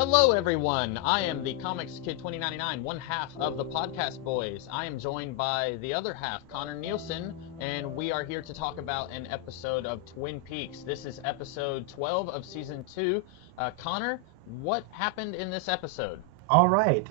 Hello, everyone. I am the Comics Kid 2099, one half of the Podcast Boys. I am joined by the other half, Connor Nielsen, and we are here to talk about an episode of Twin Peaks. This is episode 12 of season 2. Connor, what happened in this episode? All right,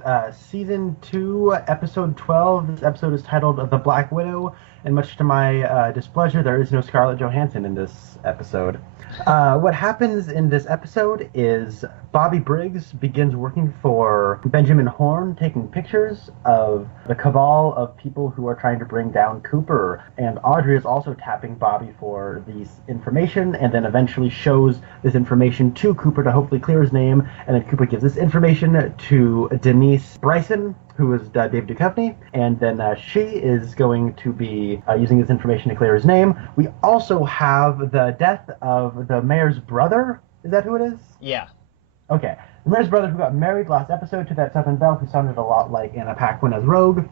season 2, episode 12. This episode is titled The Black Widow, and much to my displeasure, there is no Scarlett Johansson in this episode. What happens in this episode is Bobby Briggs begins working for Benjamin Horne, taking pictures of the cabal of people who are trying to bring down Cooper. And Audrey is also tapping Bobby for this information, and then eventually shows this information to Cooper to hopefully clear his name. And then Cooper gives this information to Denise Bryson, who is David Duchovny, and then she is going to be using this information to clear his name. We also have the death of the mayor's brother. Is that who it is? Yeah. Okay. The mayor's brother who got married last episode to that Southern Belle who sounded a lot like Anna Paquin as Rogue.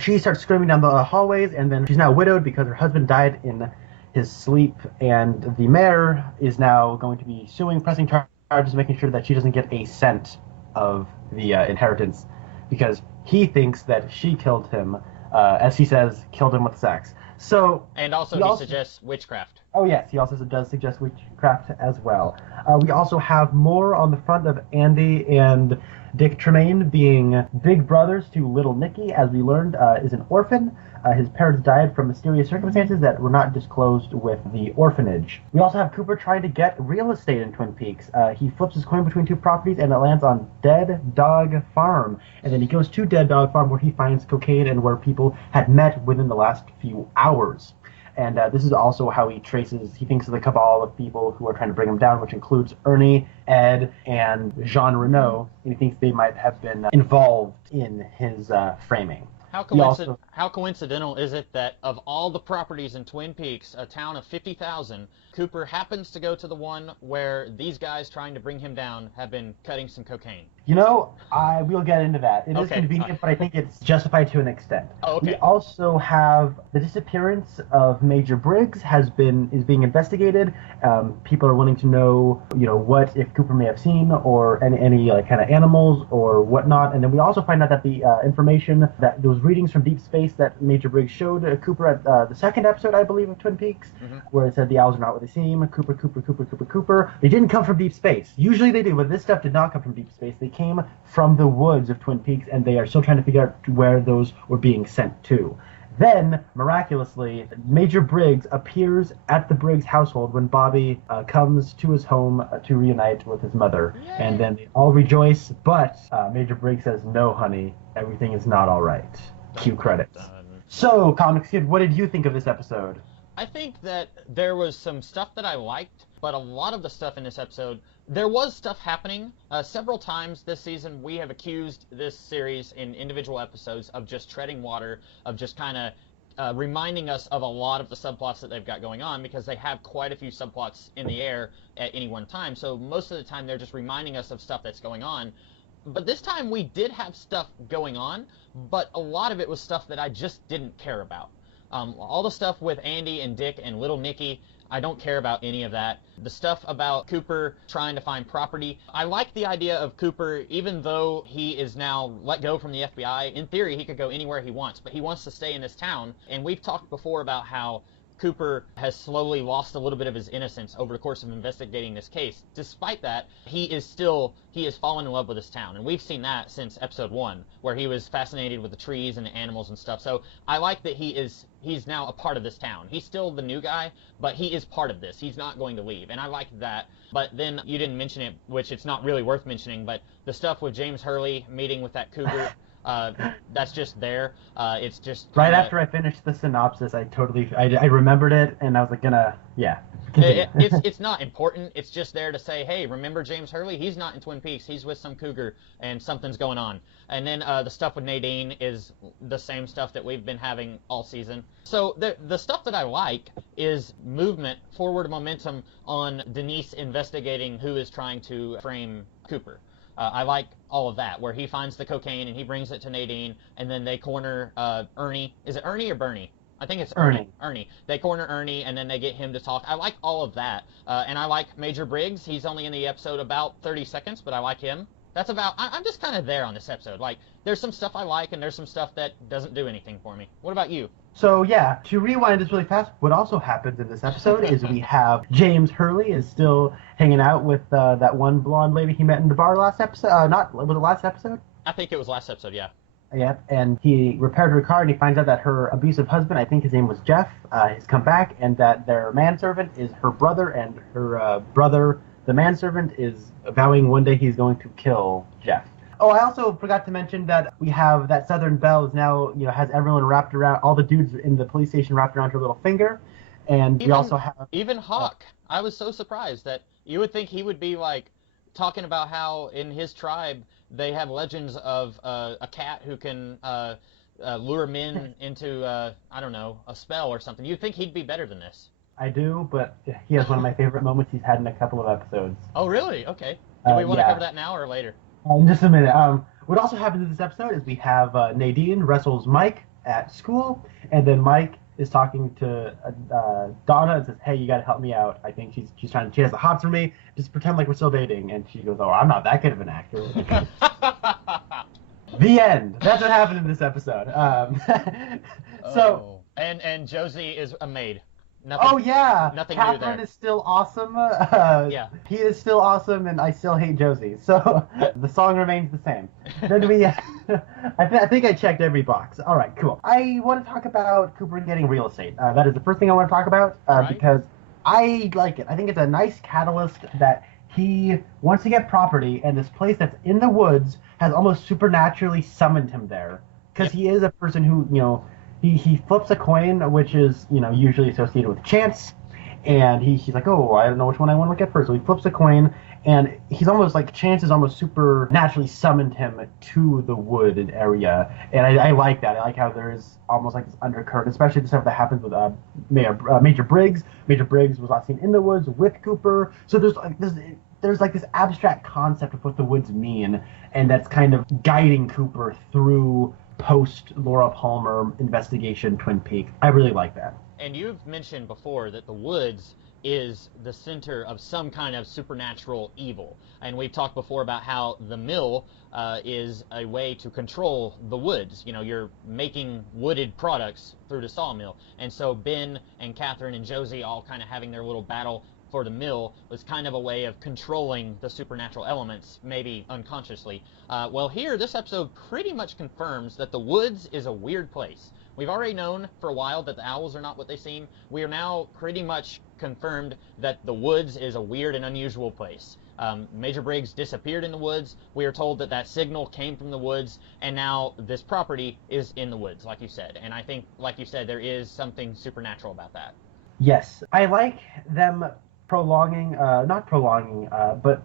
She starts screaming down the hallways, and then she's now widowed because her husband died in his sleep, and the mayor is now going to be suing, pressing charges, making sure that she doesn't get a cent of the inheritance, because he thinks that she killed him, as he says, killed him with sex. So, and also he suggests witchcraft. Oh yes, he also does suggest witchcraft as well. We also have more on the front of Andy and Dick Tremaine being big brothers to little Nicky, as we learned, is an orphan. His parents died from mysterious circumstances that were not disclosed with the orphanage. We also have Cooper trying to get real estate in Twin Peaks. He flips his coin between two properties, and it lands on Dead Dog Farm. And then he goes to Dead Dog Farm, where he finds cocaine and where people had met within the last few hours. And this is also how he thinks of the cabal of people who are trying to bring him down, which includes Ernie, Ed, and Jean Reno. And he thinks they might have been involved in his framing. How coincidental is it that of all the properties in Twin Peaks, a town of 50,000, Cooper happens to go to the one where these guys trying to bring him down have been cutting some cocaine? You know, we'll get into that. It is convenient, but I think it's justified to an extent. Oh, okay. We also have the disappearance of Major Briggs is being investigated. People are wanting to know, what if Cooper may have seen or any kind of animals or whatnot. And then we also find out that the information that those readings from deep space that Major Briggs showed Cooper at the second episode, I believe, of Twin Peaks, where it said the owls are not what they seem. Cooper. They didn't come from deep space. Usually they do, but this stuff did not come from deep space. They came from the woods of Twin Peaks, and they are still trying to figure out where those were being sent to. Then, miraculously, Major Briggs appears at the Briggs household when Bobby comes to his home to reunite with his mother. Yay. And then they all rejoice, but Major Briggs says, "No, honey, everything is not all right." Cue credits. So, Comics Kid, what did you think of this episode? I think that there was some stuff that I liked, but a lot of the stuff in this episode, there was stuff happening. Several times this season, we have accused this series in individual episodes of just treading water, of just kind of reminding us of a lot of the subplots that they've got going on, because they have quite a few subplots in the air at any one time. So most of the time, they're just reminding us of stuff that's going on. But this time, we did have stuff going on, but a lot of it was stuff that I just didn't care about. All the stuff with Andy and Dick and little Nicky, I don't care about any of that. The stuff about Cooper trying to find property, I like the idea of Cooper, even though he is now let go from the FBI. In theory, he could go anywhere he wants, but he wants to stay in this town. And we've talked before about how Cooper has slowly lost a little bit of his innocence over the course of investigating this case. Despite that, he has fallen in love with this town. And we've seen that since episode 1, where he was fascinated with the trees and the animals and stuff. So I like that he's now a part of this town. He's still the new guy, but he is part of this. He's not going to leave. And I like that. But then you didn't mention it, which it's not really worth mentioning, but the stuff with James Hurley meeting with that cougar, that's just there. It's just right after I finished the synopsis, I remembered it, and I was like, it's not important. It's just there to say, hey, remember James Hurley? He's not in Twin Peaks. He's with some cougar, and something's going on. And then the stuff with Nadine is the same stuff that we've been having all season. So the stuff that I like is movement, forward momentum on Denise investigating who is trying to frame Cooper. I like all of that, where he finds the cocaine and he brings it to Nadine, and then they corner Ernie. Is it Ernie or Bernie? I think it's Ernie. Ernie. They corner Ernie, and then they get him to talk. I like all of that. And I like Major Briggs. He's only in the episode about 30 seconds, but I like him. That's about. I'm just kind of there on this episode. Like, there's some stuff I like, and there's some stuff that doesn't do anything for me. What about you? So yeah, to rewind this really fast, what also happens in this episode is we have James Hurley is still hanging out with that one blonde lady he met in the bar last episode. Was it last episode? I think it was last episode, yeah. Yeah, and he repaired her car, and he finds out that her abusive husband, I think his name was Jeff, has come back, and that their manservant is her brother, and her brother, the manservant, is vowing one day he's going to kill Jeff. Oh, I also forgot to mention that we have that Southern Belle is now, has everyone wrapped around, all the dudes in the police station wrapped around her little finger, and we also have... Even Hawk. I was so surprised that you would think he would be, like, talking about how in his tribe they have legends of a cat who can lure men into, I don't know, a spell or something. You'd think he'd be better than this. I do, but he has one of my favorite moments he's had in a couple of episodes. Oh, really? Okay. Do we want to cover that now or later? In just a minute. What also happens in this episode is we have Nadine wrestles Mike at school, and then Mike is talking to Donna and says, "Hey, you got to help me out. I think she has the hots for me. Just pretend like we're still dating." And she goes, "Oh, I'm not that good of an actor." The end. That's what happened in this episode. So. And Josie is a maid. Nothing, oh yeah, nothing Catherine new there. Is still awesome. Yeah, he is still awesome, and I still hate Josie. So the song remains the same. Then we, I think I checked every box. All right, cool. I want to talk about Cooper getting real estate. That is the first thing I want to talk about because I like it. I think it's a nice catalyst that he wants to get property, and this place that's in the woods has almost supernaturally summoned him there because he is a person who He flips a coin, which is, usually associated with chance, and he's like, oh, I don't know which one I want to look at first. So he flips a coin, and he's almost like, chance has almost supernaturally summoned him to the wooded area, and I like that. I like how there is almost like this undercurrent, especially the stuff that happens with Major Briggs. Major Briggs was last seen in the woods with Cooper, so there's like this abstract concept of what the woods mean, and that's kind of guiding Cooper through post Laura Palmer investigation Twin Peaks. I really like that. And you've mentioned before that the woods is the center of some kind of supernatural evil. And we've talked before about how the mill is a way to control the woods. You're making wooded products through the sawmill. And so Ben and Catherine and Josie all kind of having their little battle for the mill was kind of a way of controlling the supernatural elements, maybe unconsciously. Well, here, this episode pretty much confirms that the woods is a weird place. We've already known for a while that the owls are not what they seem. We are now pretty much confirmed that the woods is a weird and unusual place. Major Briggs disappeared in the woods. We are told that signal came from the woods, and now this property is in the woods, like you said. And I think, like you said, there is something supernatural about that. Yes. I like them not prolonging, but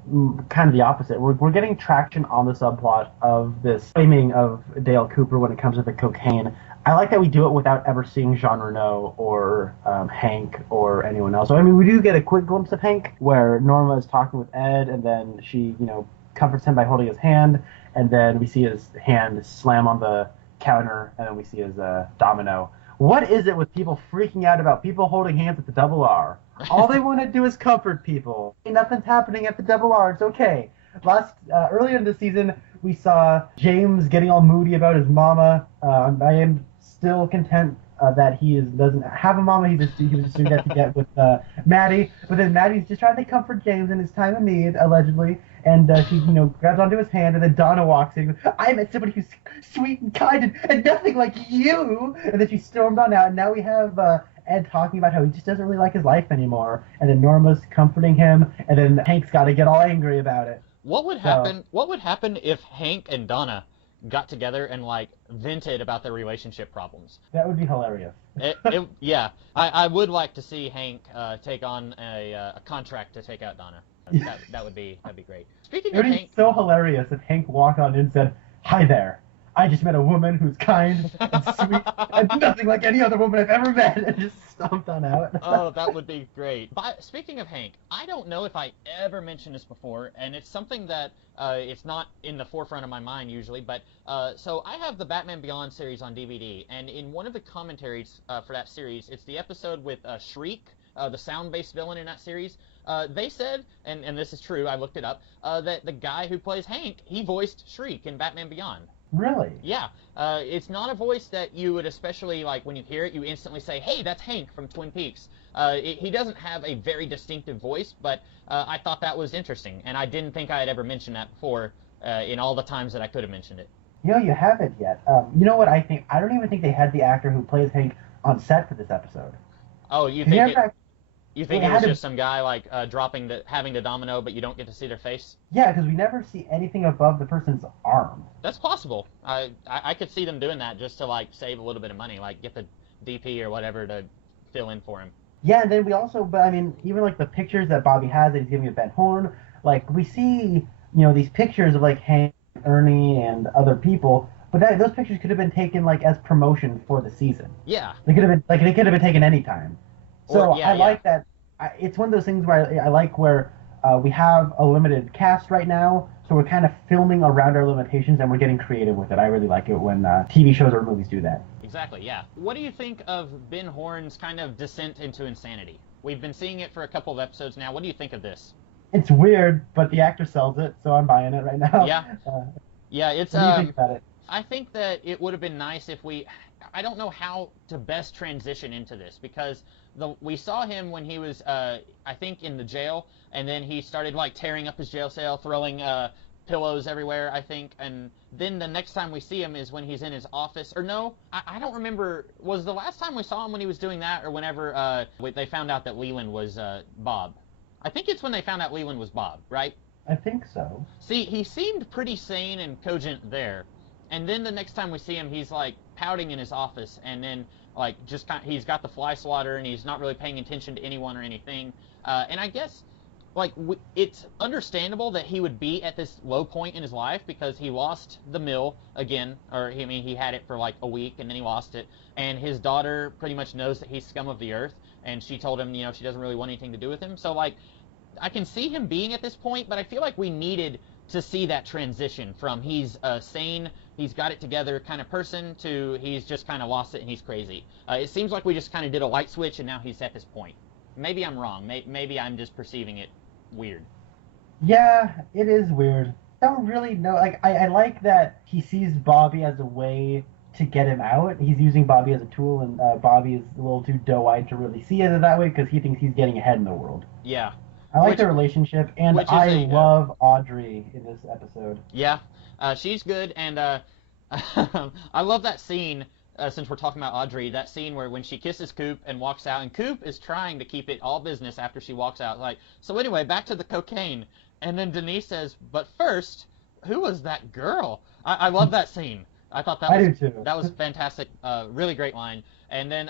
kind of the opposite. We're getting traction on the subplot of this flaming of Dale Cooper when it comes to the cocaine. I like that we do it without ever seeing Jean Reno or Hank or anyone else. So, I mean, we do get a quick glimpse of Hank where Norma is talking with Ed, and then she, comforts him by holding his hand, and then we see his hand slam on the counter, and then we see his domino. What is it with people freaking out about people holding hands at the Double R? All they want to do is comfort people. Nothing's happening at the Double R. It's okay. Earlier in the season, we saw James getting all moody about his mama. I am still content that he doesn't have a mama. He was just doing that to get with Maddie. But then Maddie's just trying to comfort James in his time of need, allegedly. And she, grabs onto his hand, and then Donna walks in. I met somebody who's sweet and kind and nothing like you. And then she stormed on out. And now we have Ed talking about how he just doesn't really like his life anymore. And then Norma's comforting him. And then Hank's got to get all angry about it. What would happen? What would happen if Hank and Donna got together and vented about their relationship problems? That would be hilarious. Yeah, I would like to see Hank take on a contract to take out Donna. That'd be great. Speaking of Hank, it would be so hilarious if Hank walked on in and said, "Hi there. I just met a woman who's kind and sweet and nothing like any other woman I've ever met," and just stomped on out. Oh, that would be great. But speaking of Hank, I don't know if I ever mentioned this before, and it's something that it's not in the forefront of my mind usually, but so I have the Batman Beyond series on DVD, and in one of the commentaries for that series, it's the episode with Shriek, the sound-based villain in that series. They said, and this is true, I looked it up, that the guy who plays Hank, he voiced Shriek in Batman Beyond. Really? Yeah, it's not a voice that you would, especially like when you hear it, you instantly say, "Hey, that's Hank from Twin Peaks." He doesn't have a very distinctive voice, but I thought that was interesting, and I didn't think I had ever mentioned that before in all the times that I could have mentioned it. You haven't yet. You know what I think? I don't even think they had the actor who plays Hank on set for this episode. Oh, you 'Cause he think had that- you think it it was had to- just some guy like having the domino, but you don't get to see their face? Yeah, because we never see anything above the person's arm. That's possible. I could see them doing that just to like save a little bit of money, like get the DP or whatever to fill in for him. Yeah, and then we also, but I mean, even like the pictures that Bobby has that he's giving to Ben Horn, like we see, these pictures of like Hank, Ernie, and other people, but those pictures could have been taken like as promotion for the season. Yeah. They could have been like they could have been taken anytime. So Yeah, I like that. It's one of those things where I like where we have a limited cast right now, so we're kind of filming around our limitations and we're getting creative with it. I really like it when TV shows or movies do that. Exactly, yeah. What do you think of Ben Horn's kind of descent into insanity? We've been seeing it for a couple of episodes now. What do you think of this? It's weird, but the actor sells it, so I'm buying it right now. Yeah. Yeah, it's What do you think about it? I think that it would have been nice if I don't know how to best transition into this because we saw him when he was I think in the jail, and then he started like tearing up his jail cell, throwing pillows everywhere, I think, and then the next time we see him is when he's in his office. Or no, I don't remember. Was the last time we saw him when he was doing that, or whenever they found out that Leland was Bob? I think it's when they found out Leland was Bob, right? I think so. See, he seemed pretty sane and cogent there. And then the next time we see him, he's like pouting in his office, and then like he's got the fly swatter, and he's not really paying attention to anyone or anything. And I guess like it's understandable that he would be at this low point in his life because he lost the mill again, or he had it for like a week and then he lost it, and his daughter pretty much knows that he's scum of the earth, and she told him she doesn't really want anything to do with him. So like I can see him being at this point, but I feel like we needed to see that transition from he's a sane, he's got it together kind of person to he's just kind of lost it and he's crazy. It seems like we just kind of did a light switch and now he's at this point. Maybe I'm wrong. Maybe I'm just perceiving it weird. Yeah, it is weird. I don't really know. Like, I like that he sees Bobby as a way to get him out. He's using Bobby as a tool, and Bobby is a little too doe-eyed to really see it that way because he thinks he's getting ahead in the world. Yeah. I like their relationship, and I love Audrey in this episode. Yeah, she's good, and I love that scene. Since we're talking about Audrey, that scene where when she kisses Coop and walks out, and Coop is trying to keep it all business after she walks out. Like, so anyway, back to the cocaine, and then Denise says, "But first, who was that girl?" I love that scene. I thought that was fantastic. Really great line. And then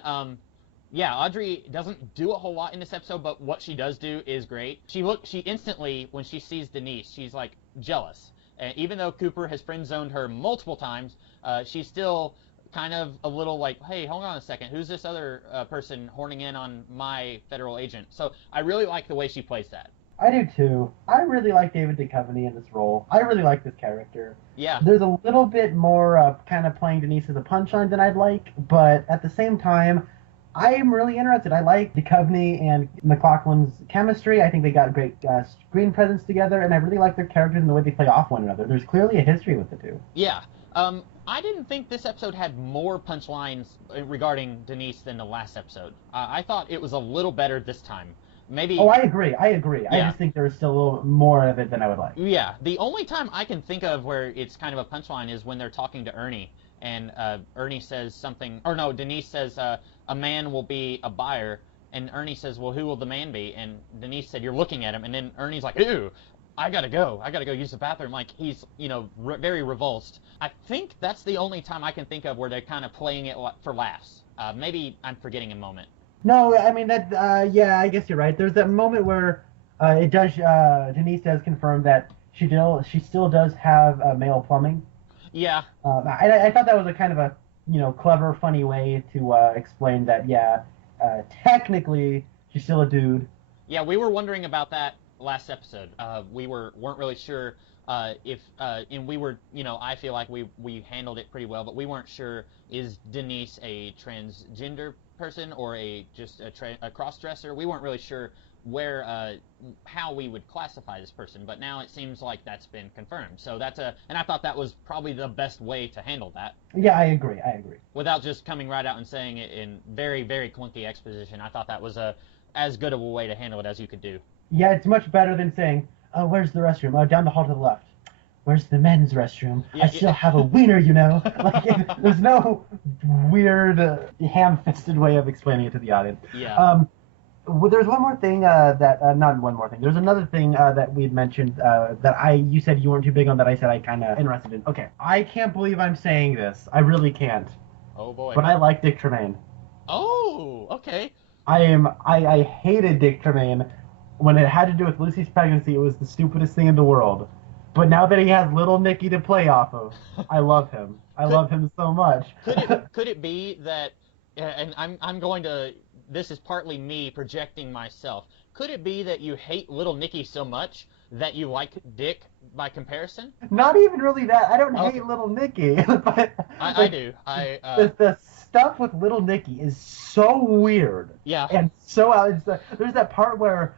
yeah, Audrey doesn't do a whole lot in this episode, but what she does do is great. She instantly, when she sees Denise, she's like jealous. And even though Cooper has friend zoned her multiple times, she's still kind of a little like, hey, hold on a second, who's this other person horning in on my federal agent? So I really like the way she plays that. I do too. I really like David Duchovny in this role. I really like this character. Yeah. There's a little bit more kind of playing Denise as a punchline than I'd like, but at the same time, I'm really interested. I like Duchovny and McLaughlin's chemistry. I think they got great screen presence together, and I really like their characters and the way they play off one another. There's clearly a history with the two. Yeah. I didn't think this episode had more punchlines regarding Denise than the last episode. I thought it was a little better this time. Maybe. Oh, I agree. Yeah. I just think there was still a little more of it than I would like. Yeah. The only time I can think of where it's kind of a punchline is when they're talking to Ernie, and Ernie says something, or no, Denise says, a man will be a buyer, and Ernie says, well, who will the man be? And Denise said, you're looking at him, and then Ernie's like, ew, I gotta go use the bathroom. Like, he's, very revulsed. I think that's the only time I can think of where they're kind of playing it for laughs. Maybe I'm forgetting a moment. No, I mean, yeah, I guess you're right. There's that moment where Denise does confirm that she still does have male plumbing. Yeah. I thought that was a kind of a, clever, funny way to explain that, technically she's still a dude. Yeah, we were wondering about that last episode. We weren't really sure if, and we were, I feel like we handled it pretty well, but we weren't sure, is Denise a transgender person or just a cross-dresser? We weren't really sure where how we would classify this person, but now it seems like that's been confirmed. So and I thought that was probably the best way to handle that. Yeah, I agree. Without just coming right out and saying it in very, very clunky exposition. I thought that was as good of a way to handle it as you could do. Yeah, it's much better than saying, "Oh, where's the restroom? Oh, down the hall to the left. Where's the men's restroom? Yeah, I still have a wiener, you know." There's no weird, ham-fisted way of explaining it to the audience. Yeah. Well, there's one more thing not one more thing. There's another thing that we had mentioned you said you weren't too big on, that I said I kind of interested in. Okay, I can't believe I'm saying this. I really can't. Oh boy. But I like Dick Tremaine. Oh, okay. I hated Dick Tremaine. When it had to do with Lucy's pregnancy, it was the stupidest thing in the world. But now that he has little Nicky to play off of, I love him. I love him so much. Could it be that, and I'm going to, this is partly me projecting myself. Could it be that you hate little Nicky so much that you like Dick by comparison? Not even really that. I don't hate little Nicky. But I do. The stuff with little Nicky is so weird. Yeah. And so there's that part where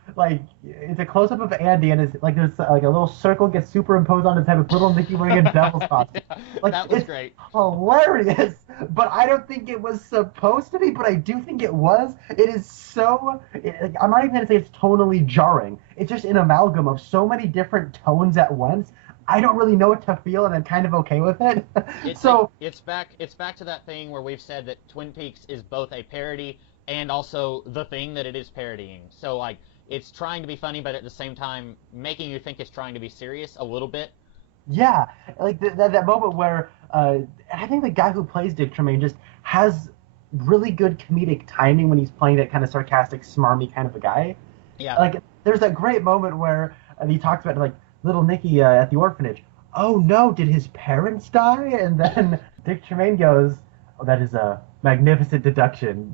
it's a close up of Andy, and it's there's a little circle gets superimposed on his head with little Nicky wearing a devil's costume. Yeah, that was great. Hilarious. But I don't think it was supposed to be. But I do think it was. It is so. I'm not even gonna say it's tonally jarring. It's just an amalgam of so many different tones at once. I don't really know what to feel, and I'm kind of okay with it. It's back to that thing where we've said that Twin Peaks is both a parody and also the thing that it is parodying. So it's trying to be funny, but at the same time making you think it's trying to be serious a little bit. Yeah, that moment where I think the guy who plays Dick Tremaine just has really good comedic timing when he's playing that kind of sarcastic, smarmy kind of a guy. Yeah. There's that great moment where he talks about little Nicky at the orphanage. Oh no, did his parents die? And then Dick Tremaine goes, "Oh, that is a magnificent deduction,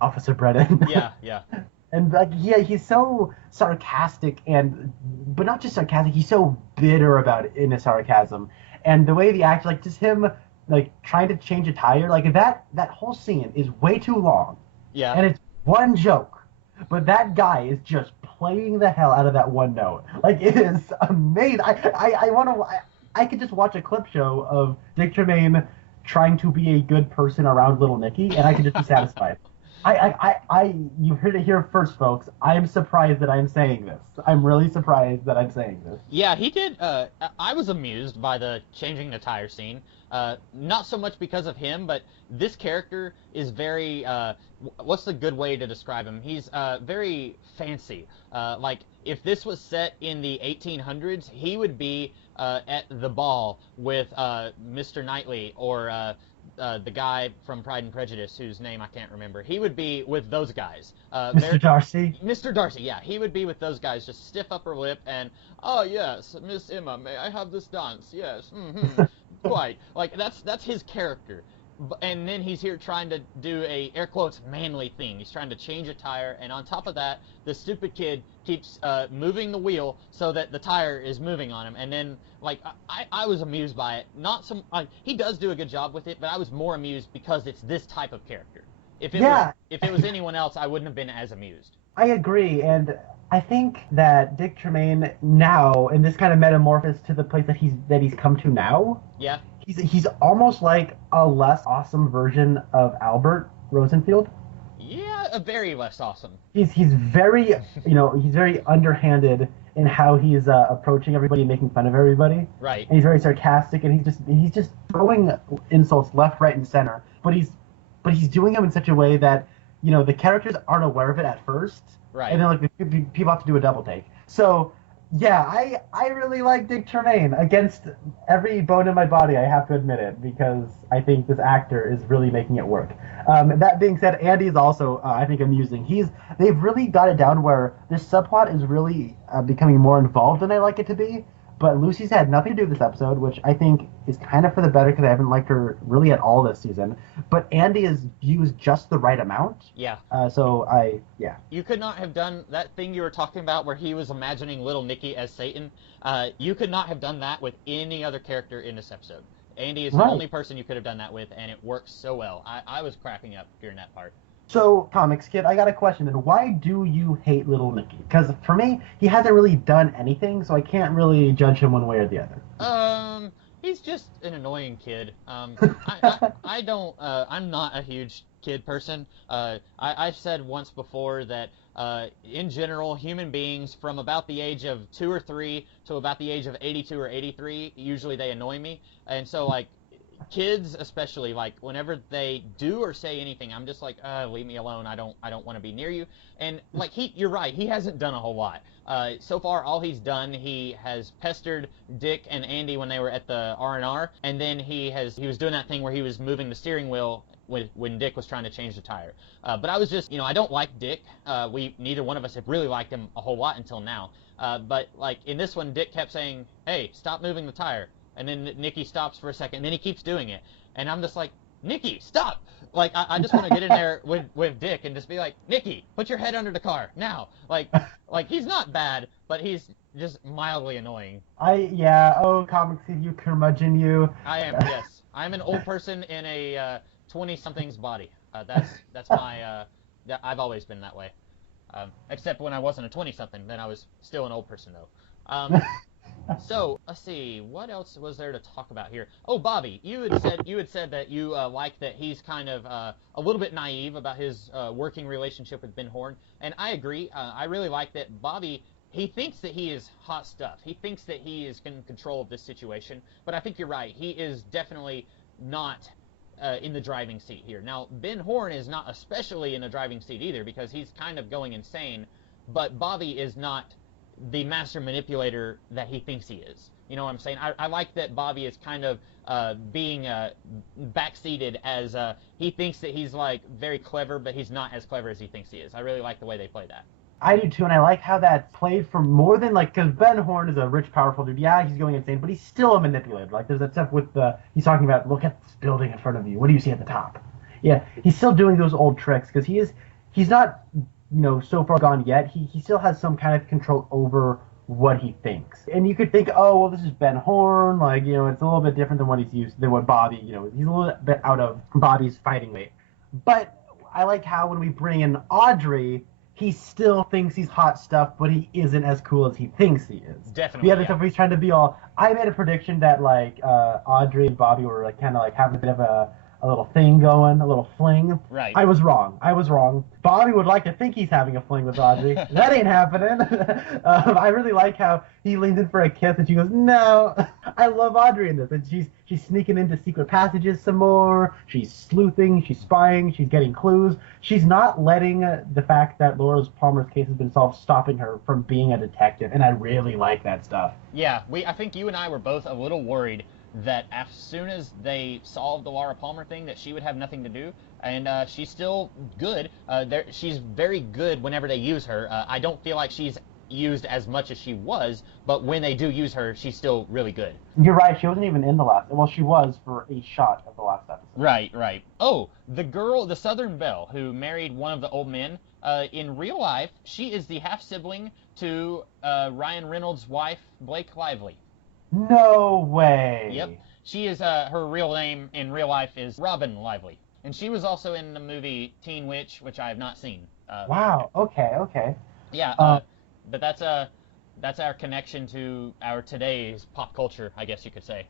Officer Brennan." Yeah. And he's so sarcastic, but not just sarcastic. He's so bitter about it in his sarcasm, and the way the act, just him trying to change a tire, that whole scene is way too long. Yeah. And it's one joke, but that guy is just playing the hell out of that one note. It is amazing. I could just watch a clip show of Dick Tremaine trying to be a good person around little Nicky, and I could just be satisfied. You heard it here first, folks. I'm surprised that I'm saying this. I'm really surprised that I'm saying this. Yeah, he did. I was amused by the changing the tire scene. Not so much because of him, but this character is very, what's the good way to describe him? He's very fancy. If this was set in the 1800s, he would be at the ball with Mr. Knightley or the guy from Pride and Prejudice, whose name I can't remember. He would be with those guys. Mr. Darcy? Mr. Darcy, yeah. He would be with those guys, just stiff upper lip and, "Oh, yes, Miss Emma, may I have this dance? Yes, quite." That's his character. And then he's here trying to do a, air quotes, manly thing. He's trying to change a tire, and on top of that, the stupid kid keeps moving the wheel so that the tire is moving on him. And then, I was amused by it. He does do a good job with it, but I was more amused because it's this type of character. If it was anyone else, I wouldn't have been as amused. I agree, and I think that Dick Tremaine now, in this kind of metamorphosis to the place that he's come to now, yeah, he's almost like a less awesome version of Albert Rosenfield. Yeah, a very less awesome. He's very he's very underhanded in how he's approaching everybody and making fun of everybody. Right. And he's very sarcastic, and he's just throwing insults left, right, and center. But he's doing them in such a way that the characters aren't aware of it at first. Right. And then the people have to do a double take. So yeah, I really like Dick Tremaine. Against every bone in my body, I have to admit it, because I think this actor is really making it work. That being said, Andy is also, I think, amusing. They've really got it down where this subplot is really becoming more involved than I like it to be. But Lucy's had nothing to do with this episode, which I think is kind of for the better, because I haven't liked her really at all this season. But Andy is used just the right amount. Yeah. You could not have done that thing you were talking about where he was imagining little Nicky as Satan. You could not have done that with any other character in this episode. Andy is the only person you could have done that with, and it works so well. I was cracking up during that part. So, Comics Kid, I got a question then. Why do you hate Little Nicky? Because for me, he hasn't really done anything, so I can't really judge him one way or the other. Um, he's just an annoying kid. I don't, I'm not a huge kid person. I've said once before that, in general, human beings from about the age of 2 or 3 to about the age of 82 or 83, usually they annoy me. And so, like, kids especially, like, whenever they do or say anything, I'm just like, leave me alone. I don't want to be near you. And like, you're right, he hasn't done a whole lot. So far, all he's done, he has pestered Dick and Andy when they were at the R&R, and then he was doing that thing where he was moving the steering wheel when Dick was trying to change the tire. But I was just, I don't like Dick. Neither one of us have really liked him a whole lot until now. But like in this one, Dick kept saying, "Hey, stop moving the tire." And then Nicky stops for a second, and then he keeps doing it. And I'm just like, Nicky, stop! Like, I just want to get in there with Dick and just be like, Nicky, put your head under the car, now! Like he's not bad, but he's just mildly annoying. Comics Kid, you curmudgeon, you. I am, yes. I'm an old person in a 20-something's body. That's my, I've always been that way. Except when I wasn't a 20-something, then I was still an old person, though. So let's see, what else was there to talk about here? Oh, Bobby, you had said that you like that he's kind of a little bit naive about his working relationship with Ben Horn, and I agree. I really like that Bobby. He thinks that he is hot stuff. He thinks that he is in control of this situation, but I think you're right. He is definitely not in the driving seat here. Now, Ben Horn is not especially in the driving seat either because he's kind of going insane, but Bobby is not the master manipulator that he thinks he is. You know what I'm saying? I like that Bobby is kind of being backseated as he thinks that he's like very clever, but he's not as clever as he thinks he is. I really like the way they play that. I do too, and I like how that's played for more than like because Ben Horn is a rich, powerful dude. Yeah, he's going insane, but he's still a manipulator. Like there's that stuff with he's talking about look at this building in front of you. What do you see at the top? Yeah, he's still doing those old tricks because he's not so far gone yet. He still has some kind of control over what he thinks. And you could think, oh well, this is Ben Horn. Like it's a little bit different than what he's used than what Bobby. He's a little bit out of Bobby's fighting weight. But I like how when we bring in Audrey, he still thinks he's hot stuff, but he isn't as cool as he thinks he is. Definitely. The other stuff he's trying to be all. I made a prediction that like Audrey and Bobby were like kind of like having a bit of a little thing going, a little fling. Right. I was wrong. Bobby would like to think he's having a fling with Audrey. That ain't happening. I really like how he leans in for a kiss and she goes, no. I love Audrey in this. And she's sneaking into secret passages some more. She's sleuthing. She's spying. She's getting clues. She's not letting the fact that Laura Palmer's case has been solved stopping her from being a detective. And I really like that stuff. Yeah, I think you and I were both a little worried that as soon as they solved the Laura Palmer thing that she would have nothing to do, and she's still good. She's very good whenever they use her. I don't feel like she's used as much as she was, but when they do use her, she's still really good. You're right, she wasn't even in the last, well, she was for a shot of the last episode. Right. Oh, the girl, the Southern Belle, who married one of the old men, in real life, she is the half-sibling to Ryan Reynolds' wife, Blake Lively. No way. Yep. She is, her real name in real life is Robin Lively. And she was also in the movie Teen Witch, which I have not seen. Wow, okay. Yeah, but that's our connection to our today's pop culture, I guess you could say.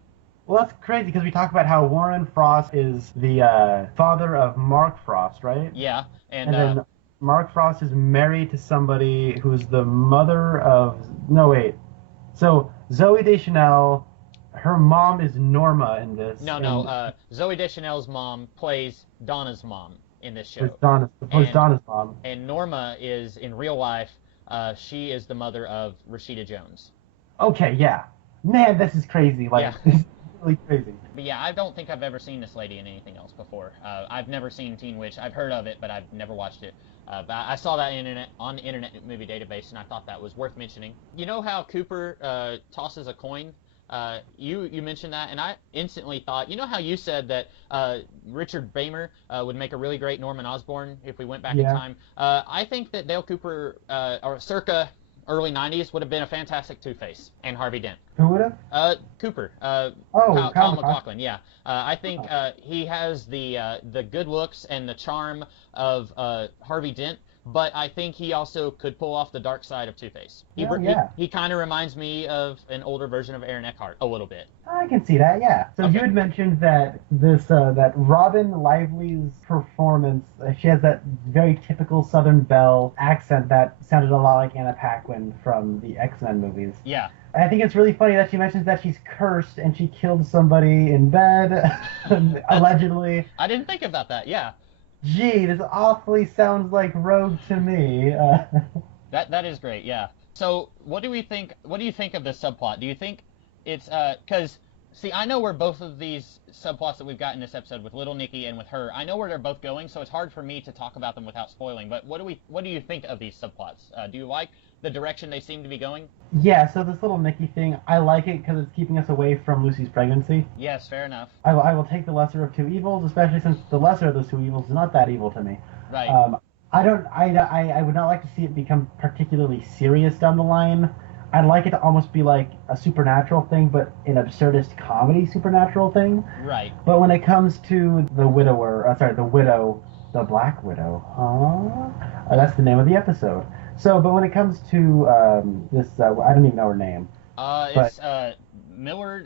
Well, that's crazy because we talk about how Warren Frost is the father of Mark Frost, right? Yeah, and then Mark Frost is married to somebody who's the mother of... No, wait. So, Zooey Deschanel, her mom is Norma in this. No. Zooey Deschanel's mom plays Donna's mom in this show. Plays Donna's mom. And Norma is, in real life, she is the mother of Rashida Jones. Okay, yeah. Man, this is crazy. Like, yeah. This is really crazy. But yeah, I don't think I've ever seen this lady in anything else before. I've never seen Teen Witch. I've heard of it, but I've never watched it. But I saw that on the Internet Movie Database, and I thought that was worth mentioning. You know how Cooper tosses a coin? You mentioned that, and I instantly thought, you know how you said that Richard Beymer would make a really great Norman Osborn if we went back in time? I think that Dale Cooper, or circa early 90s would have been a fantastic Two-Face and Harvey Dent. Who would have? Cooper. Kyle MacLachlan. Yeah. I think he has the good looks and the charm of Harvey Dent, but I think he also could pull off the dark side of Two-Face. He kind of reminds me of an older version of Aaron Eckhart a little bit. I can see that, yeah. So you had mentioned that that Robin Lively's performance, she has that very typical Southern Belle accent that sounded a lot like Anna Paquin from the X-Men movies. Yeah. I think it's really funny that she mentions that she's cursed and she killed somebody in bed, allegedly. I didn't think about that, yeah. Gee, this awfully sounds like Rogue to me. That is great, yeah. So, what do you think of this subplot? Do you think it's, because, see, I know where both of these subplots that we've got in this episode with Little Nicky and with her, I know where they're both going, so it's hard for me to talk about them without spoiling, but what do you think of these subplots? Do you like the direction they seem to be going? Yeah, so this Little Nicky thing, I like it because it's keeping us away from Lucy's pregnancy. Yes, fair enough. I will take the lesser of two evils, especially since the lesser of those two evils is not that evil to me. Right. I would not like to see it become particularly serious down the line. I'd like it to almost be like a supernatural thing, but an absurdist comedy supernatural thing. Right. But when it comes to the widow, the Black Widow, that's the name of the episode. So, but when it comes to this, I don't even know her name. It's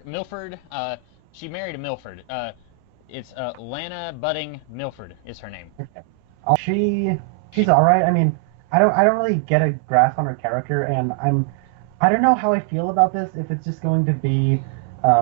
Milford. She married a Milford. It's Lana Budding Milford is her name. Okay. She's all right. I mean, I don't really get a grasp on her character, and I don't know how I feel about this. If it's just going to be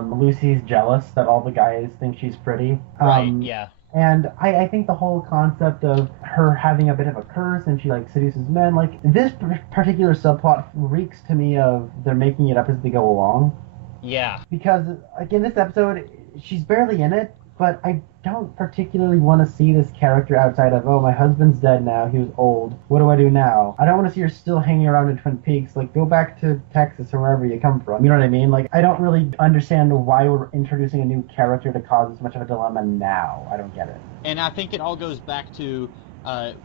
Lucy's jealous that all the guys think she's pretty. Right. Yeah. And I think the whole concept of her having a bit of a curse and she like seduces men, like this particular subplot reeks to me of they're making it up as they go along. Yeah. Because like in this episode, she's barely in it, but I don't particularly want to see this character outside of, oh, my husband's dead now, he was old, what do I do now? I don't want to see her still hanging around in Twin Peaks, like, go back to Texas or wherever you come from, you know what I mean? Like, I don't really understand why we're introducing a new character to cause this much of a dilemma now. I don't get it. And I think it all goes back to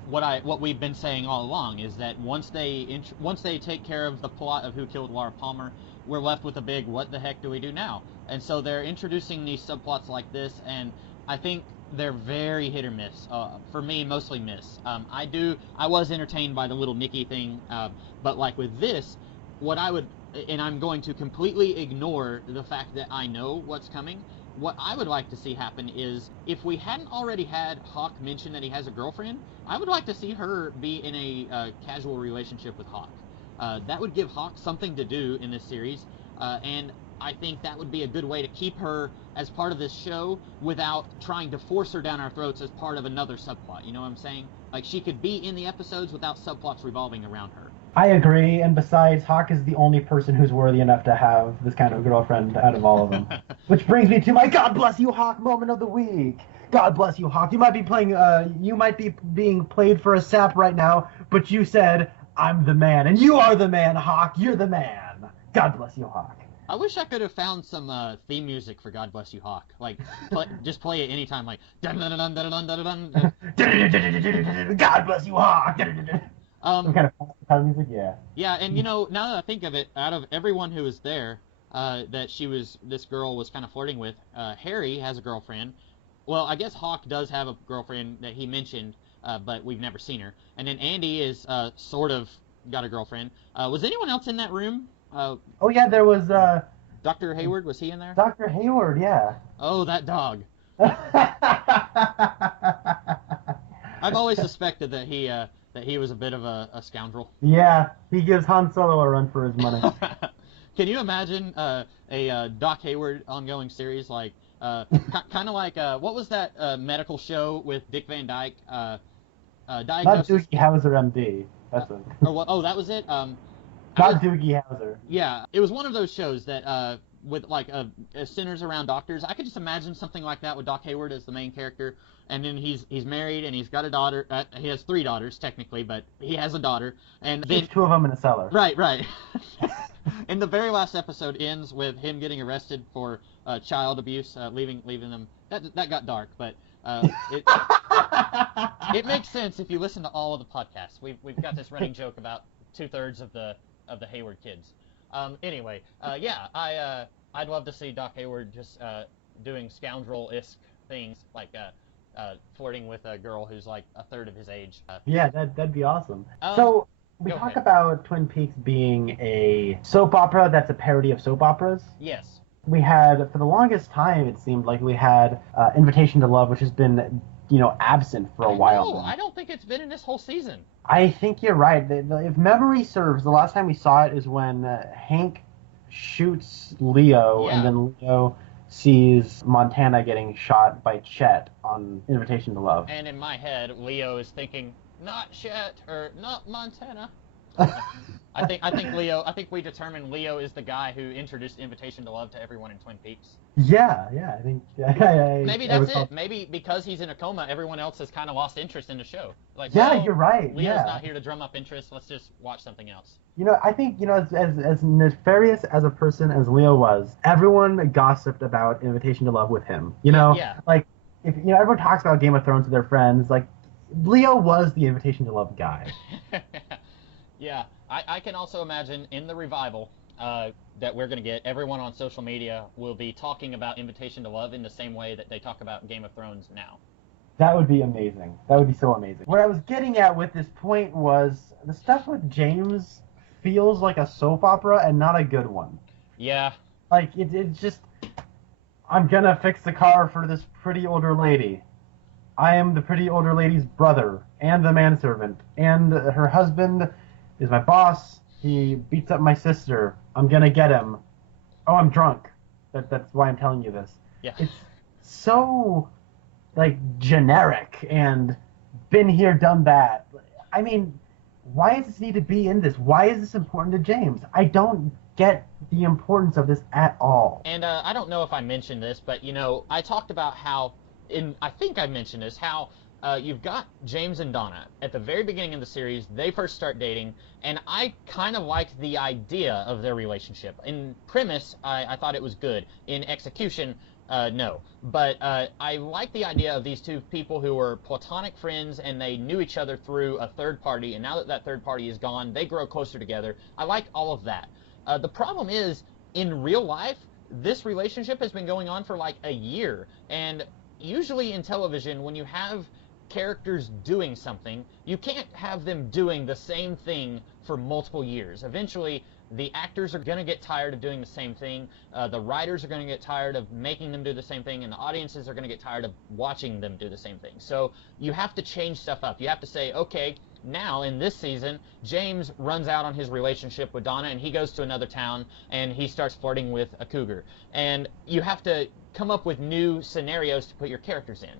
what we've been saying all along, is that once they take care of the plot of who killed Laura Palmer, we're left with a big, what the heck do we do now? And so they're introducing these subplots like this, and I think they're very hit or miss. For me, mostly miss. I was entertained by the Little Nicky thing, but like with this, and I'm going to completely ignore the fact that I know what's coming. What I would like to see happen is, if we hadn't already had Hawk mention that he has a girlfriend, I would like to see her be in a casual relationship with Hawk. That would give Hawk something to do in this series, and I think that would be a good way to keep her as part of this show without trying to force her down our throats as part of another subplot. You know what I'm saying? Like, she could be in the episodes without subplots revolving around her. I agree, and besides, Hawk is the only person who's worthy enough to have this kind of girlfriend out of all of them. Which brings me to my God bless you, Hawk moment of the week. God bless you, Hawk. You might be being played for a sap right now, but you said, I'm the man, and you are the man, Hawk. You're the man. God bless you, Hawk. I wish I could have found some theme music for God Bless You, Hawk. Like, just play it anytime, like, dun dun dun dun dun dun dun dun. God bless you, Hawk. Some kind of music, yeah. Yeah, and now that I think of it, out of everyone who was there, this girl was kind of flirting with, Harry has a girlfriend. Well, I guess Hawk does have a girlfriend that he mentioned, but we've never seen her. And then Andy is sort of got a girlfriend. Was anyone else in that room? Oh yeah, there was Dr. Hayward, was he in there? Dr. Hayward, yeah. Oh, that dog. I've always suspected that he was a bit of a scoundrel. Yeah, he gives Han Solo a run for his money. Can you imagine a Doc Hayward ongoing series, like kind of like what was that medical show with Dick Van Dyke? Not Doogie Howser, MD. That's it. Oh, that was it. Not Doogie Howser. Yeah, it was one of those shows that with like centers around doctors. I could just imagine something like that with Doc Hayward as the main character, and then he's married and he's got a daughter. He has 3 daughters technically, but he has a daughter, and then there's 2 of them in a cellar. Right. And the very last episode ends with him getting arrested for child abuse, leaving them. That got dark, but it makes sense if you listen to all of the podcasts. We've got this running joke about 2/3 of the of the Hayward kids. Anyway, yeah, I'd love to see Doc Hayward just doing scoundrel-esque things like flirting with a girl who's like a third of his age. Yeah, that'd be awesome. Um, So we Go talk ahead. about Twin Peaks being a soap opera that's a parody of soap operas. Yes. We had, for the longest time, it seemed like we had Invitation to Love, which has been, absent for a I while know. now. I don't think it's been in this whole season. I think you're right. If memory serves, the last time we saw it is when Hank shoots Leo, Yeah. and then Leo sees Montana getting shot by Chet on Invitation to Love. And in my head, Leo is thinking, not Chet or not Montana. I think we determined Leo is the guy who introduced Invitation to Love to everyone in Twin Peaks. Yeah, I think. Maybe that's it. Maybe because he's in a coma, everyone else has kind of lost interest in the show. Like, Yeah, well, you're right. Leo's Yeah. not here to drum up interest. Let's just watch something else. I think, as nefarious as a person as Leo was, everyone gossiped about Invitation to Love with him. Yeah. Like, if, everyone talks about Game of Thrones with their friends, like, Leo was the Invitation to Love guy. Yeah, I can also imagine in the revival that we're going to get, everyone on social media will be talking about Invitation to Love in the same way that they talk about Game of Thrones now. That would be amazing. That would be so amazing. What I was getting at with this point was the stuff with James feels like a soap opera and not a good one. Yeah, Like, it's just, I'm gonna fix the car for this pretty older lady. I am the pretty older lady's brother and the manservant, and her husband is my boss. He beats up my sister. I'm gonna get him. Oh, I'm drunk. That's why I'm telling you this. yeah. It's so, like, generic and been here, done that. I mean, why does this need to be in this? Why is this important to James? I don't get the importance of this at all. And I don't know if I mentioned this, but I talked about how, I think I mentioned this, how you've got James and Donna at the very beginning of the series. They first start dating, and I kind of liked the idea of their relationship. In premise, I thought it was good. In execution, no. But I like the idea of these two people who were platonic friends, and they knew each other through a third party, and now that that third party is gone, they grow closer together. I like all of that. The problem is, in real life, this relationship has been going on for like a year, and usually in television, when you have characters doing something, you can't have them doing the same thing for multiple years. Eventually, the actors are going to get tired of doing the same thing, the writers are going to get tired of making them do the same thing, and the audiences are going to get tired of watching them do the same thing. So you have to change stuff up. You have to say, okay, now in this season, James runs out on his relationship with Donna, and he goes to another town, and he starts flirting with a cougar. And you have to come up with new scenarios to put your characters in.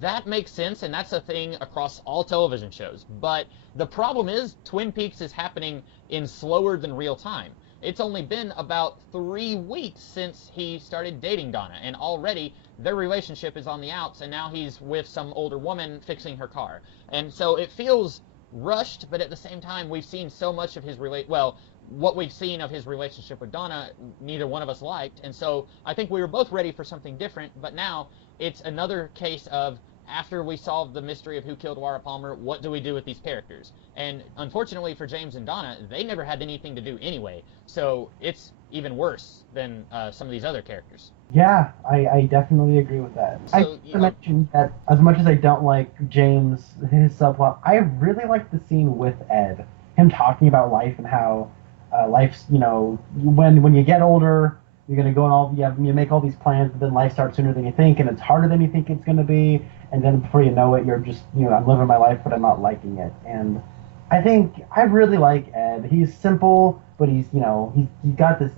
That makes sense, and that's a thing across all television shows. But the problem is, Twin Peaks is happening in slower than real time. It's only been about 3 weeks since he started dating Donna, and already their relationship is on the outs, and now he's with some older woman fixing her car. And so it feels rushed, but at the same time, we've seen so much of his what we've seen of his relationship with Donna, neither one of us liked, and so I think we were both ready for something different, but now it's another case of, after we solve the mystery of who killed Laura Palmer, what do we do with these characters? And unfortunately for James and Donna, they never had anything to do anyway, so it's even worse than some of these other characters. Yeah, I definitely agree with that. So, I mentioned that as much as I don't like James, his subplot, I really like the scene with Ed. Him talking about life and how life's, when you get older, you're going to go and you make all these plans, but then life starts sooner than you think, and it's harder than you think it's going to be, and then before you know it, you're just, I'm living my life, but I'm not liking it. And I really like Ed. He's simple, but he's got this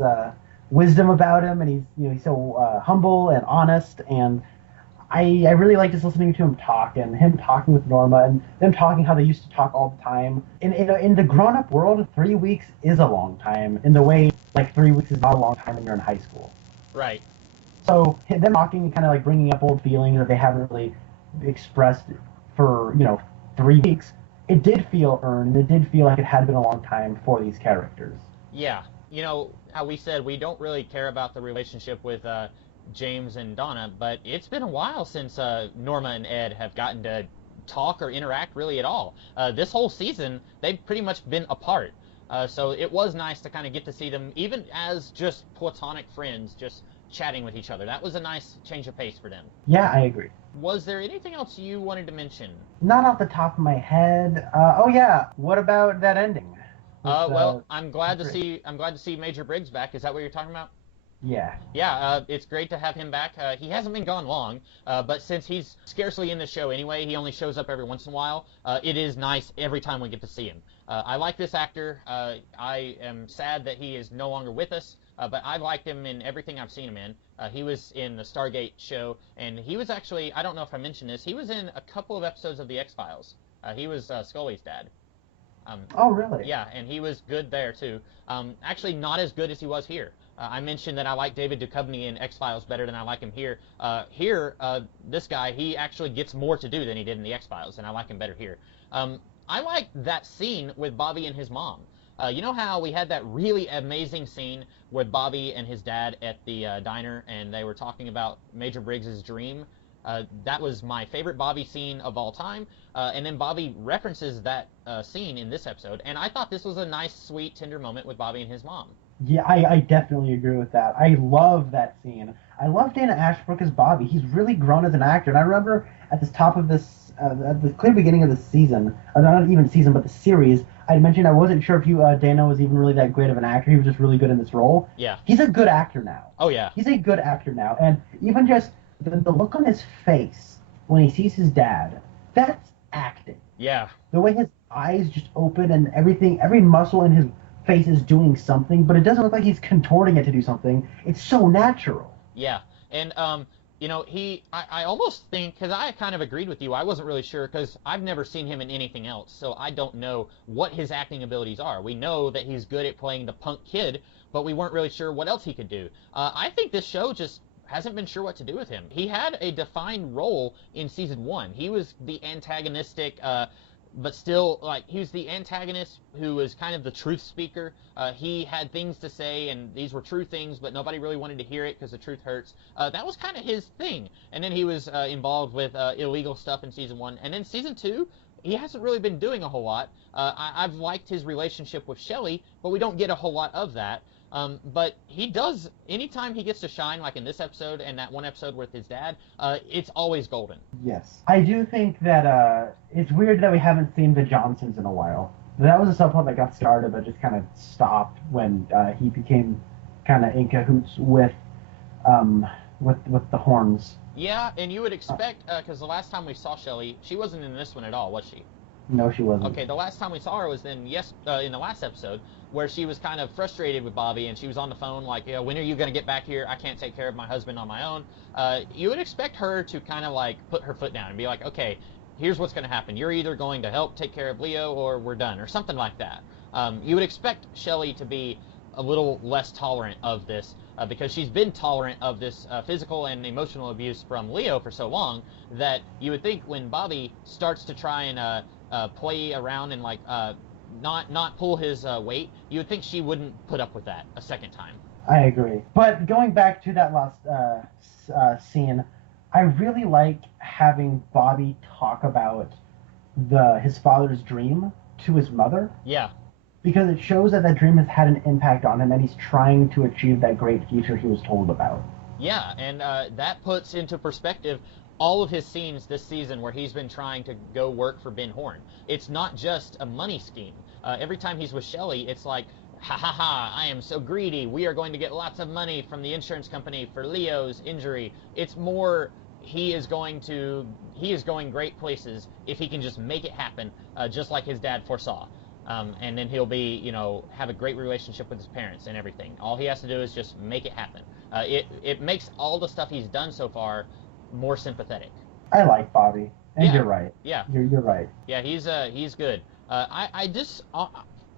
wisdom about him, and he's so humble and honest, and I really like just listening to him talk, and him talking with Norma, and them talking how they used to talk all the time. In the grown-up world, 3 weeks is a long time, in the way, like, 3 weeks is not a long time when you're in high school. Right. So them talking and kind of like bringing up old feelings that they haven't really expressed for 3 weeks, it did feel earned, and it did feel like it had been a long time for these characters. Yeah. How we said we don't really care about the relationship with James and Donna, but it's been a while since Norma and Ed have gotten to talk or interact really at all. This whole season, they've pretty much been apart. So it was nice to kind of get to see them, even as just platonic friends, just chatting with each other. That was a nice change of pace for them. Yeah, I agree. Was there anything else you wanted to mention? Not off the top of my head. Oh yeah, what about that ending? Well, I'm glad to great. see Major Briggs back. Is that what you're talking about? Yeah. Yeah, it's great to have him back. He hasn't been gone long, but since he's scarcely in the show anyway, he only shows up every once in a while. It is nice every time we get to see him. I like this actor. I am sad that he is no longer with us, but I've liked him in everything I've seen him in. He was in the Stargate show, and he was actually, I don't know if I mentioned this, he was in a couple of episodes of The X-Files. He was Scully's dad. Oh really? Yeah, and he was good there too. Actually, not as good as he was here. I mentioned that I like David Duchovny in X-Files better than I like him here. This guy, he actually gets more to do than he did in the X-Files, and I like him better here. I like that scene with Bobby and his mom. You know how we had that really amazing scene with Bobby and his dad at the diner, and they were talking about Major Briggs' dream? That was my favorite Bobby scene of all time. And then Bobby references that scene in this episode, and I thought this was a nice, sweet, tender moment with Bobby and his mom. Yeah, I definitely agree with that. I love that scene. I love Dana Ashbrook as Bobby. He's really grown as an actor. And I remember at the top of this, at the clear beginning of the season, not even season, but the series, I mentioned I wasn't sure if Dana was even really that great of an actor. He was just really good in this role. Yeah. He's a good actor now. Oh, yeah. He's a good actor now. And even just the look on his face when he sees his dad, that's acting. Yeah. The way his eyes just open and everything, every muscle in his face is doing something, but it doesn't look like he's contorting it to do something. It's so natural. Yeah. And, I almost think, because I kind of agreed with you, I wasn't really sure, because I've never seen him in anything else, so I don't know what his acting abilities are. We know that he's good at playing the punk kid, but we weren't really sure what else he could do. I think this show just hasn't been sure what to do with him. He had a defined role in season 1. He was the antagonistic, but still, he was the antagonist who was kind of the truth speaker. He had things to say, and these were true things, but nobody really wanted to hear it because the truth hurts. That was kind of his thing. And then he was involved with illegal stuff in season 1. And then season 2, he hasn't really been doing a whole lot. I've liked his relationship with Shelley, but we don't get a whole lot of that. But he does, anytime he gets to shine, like in this episode and that one episode with his dad, it's always golden. Yes. I do think that it's weird that we haven't seen the Johnsons in a while. That was a subplot that got started but just kind of stopped when he became kind of in cahoots with the Horns. Yeah, and you would expect, because the last time we saw Shelley, she wasn't in this one at all, was she? No, she wasn't. Okay, the last time we saw her was in the last episode, where she was kind of frustrated with Bobby, and she was on the phone like, when are you going to get back here? I can't take care of my husband on my own. You would expect her to kind of put her foot down and be like, okay, here's what's going to happen. You're either going to help take care of Leo or we're done, or something like that. You would expect Shelley to be a little less tolerant of this, because she's been tolerant of this physical and emotional abuse from Leo for so long, that you would think when Bobby starts to try and play around and not pull his weight, you would think she wouldn't put up with that a second time. I agree. But going back to that last scene, I really like having Bobby talk about his father's dream to his mother. Yeah. Because it shows that dream has had an impact on him, and he's trying to achieve that great future he was told about. Yeah, and that puts into perspective all of his scenes this season where he's been trying to go work for Ben Horne. It's not just a money scheme. Every time he's with Shelley, it's like, ha ha ha, I am so greedy. We are going to get lots of money from the insurance company for Leo's injury. It's more, he is going great places if he can just make it happen, just like his dad foresaw. And then he'll be, have a great relationship with his parents and everything. All he has to do is just make it happen. It makes all the stuff he's done so far more sympathetic. I like Bobby, and yeah. You're right. Yeah, you're right. Yeah, he's good. I just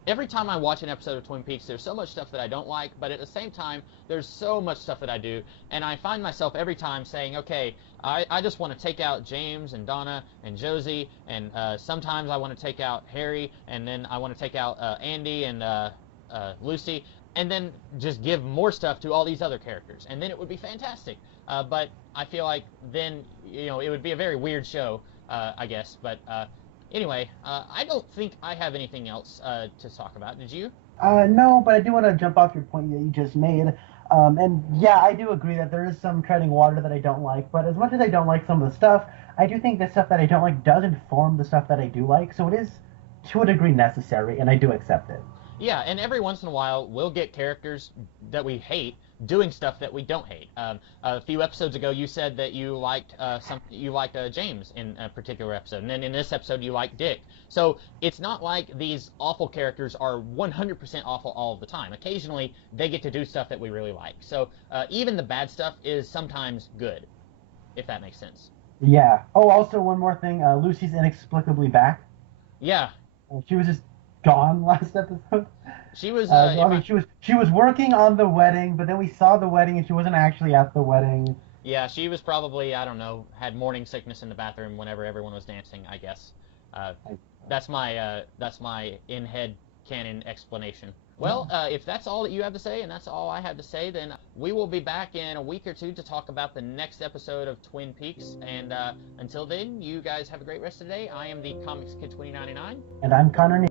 every time I watch an episode of Twin Peaks, there's so much stuff that I don't like, but at the same time, there's so much stuff that I do, and I find myself every time saying, okay, I just want to take out James and Donna and Josie, and sometimes I want to take out Harry, and then I want to take out Andy and Lucy, and then just give more stuff to all these other characters, and then it would be fantastic. But I feel like then, it would be a very weird show, I guess, but Anyway, I don't think I have anything else to talk about. Did you? No, but I do want to jump off your point that you just made. And yeah, I do agree that there is some treading water that I don't like. But as much as I don't like some of the stuff, I do think the stuff that I don't like does inform the stuff that I do like. So it is, to a degree, necessary, and I do accept it. Yeah, and every once in a while, we'll get characters that we hate doing stuff that we don't hate. A few episodes ago, you said that you liked James in a particular episode, and then in this episode, you like Dick. So it's not like these awful characters are 100% awful all of the time. Occasionally, they get to do stuff that we really like. So even the bad stuff is sometimes good, if that makes sense. Yeah. Oh, also one more thing. Lucy's inexplicably back. Yeah, She was just gone last episode. she was. I mean, she was working on the wedding, but then we saw the wedding and she wasn't actually at the wedding. Yeah, she was probably, I don't know, had morning sickness in the bathroom whenever everyone was dancing, I guess. Uh, that's my in-head canon explanation. Well, if that's all that you have to say, and that's all I have to say, then we will be back in a week or two to talk about the next episode of Twin Peaks. And until then, you guys have a great rest of the day. I am the Comics Kid 2099. And I'm Connor.